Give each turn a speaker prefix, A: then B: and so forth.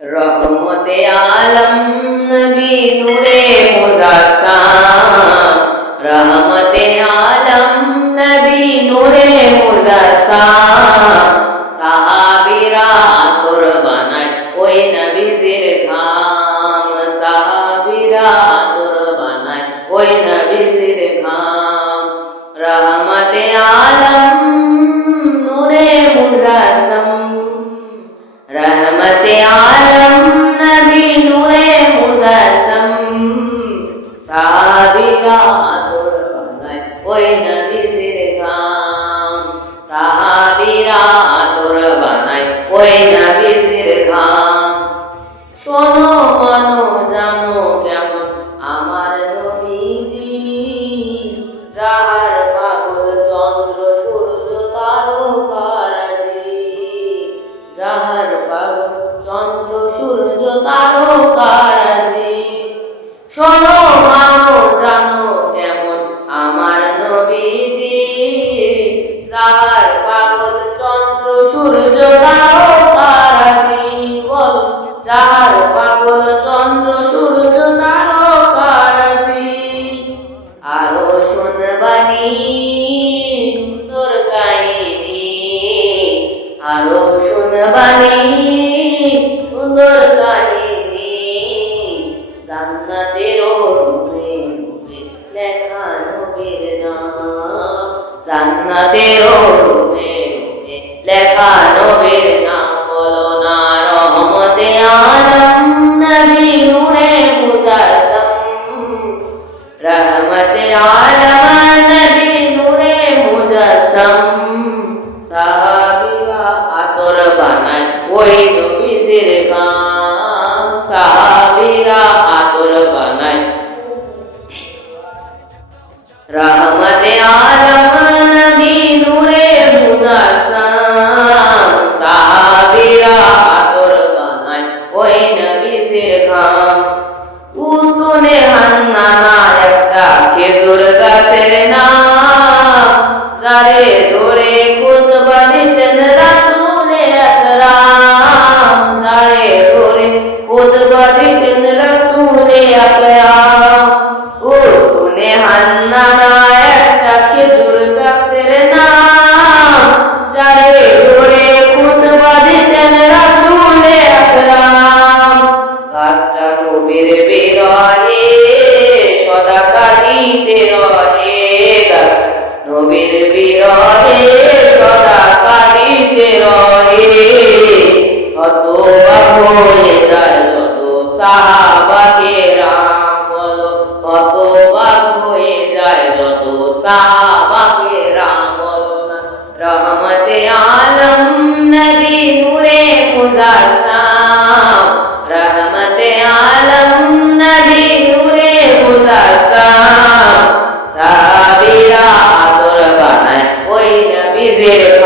A: রহমতে আলম নবী নূরে মুজাসাম রহমতে আলম নবী নূরে মুজাসাম সাহাবীরা আতর বানায় ওই নবীজির ঘাম। সাহাবীরা আতর বানায় ওই নবীজির ঘাম। রহমতে আলম রহমতে আলম নবী নূরে মুজাসম। সাহাবীরা আতর ওই নবীজির ঘাম। সাহাবীরা আতর ওই নবীজির ঘাম। শোনো, মানো, জানো কেমন আমার নবীজি, যাহার পাগল চন্দ্র সূর্য তারকারাজি, যাহার চন্দ্র সূর্য তারকারাজি। শোনো আরও শুনবানি সুন্দর কাহিনী। জান্নাতের রূপে রূপে লেখা নবীর নাম জান্নাতের রূপে রূপে লেখা নবীর আতর বানায় ওই নবীজির গান সাহাবীরা আতর বানায়। রহমতে আলম নবী নূরে মুজাসম সাহাবীরা আতর বানায় ওই নবীজির গান। উস্তুনে হান্নানা একটা খেজুর গাছের নাম, যারে নবীর বিরহে সদা কাঁদিতে রহে গাছ নবীর বিরহে সদা কাঁদিতে রহে কত হয়ে যায়, যত সাহাবাকে রাম বলো। কত হয়ে যায়, যত সাহাবাকে নবীজির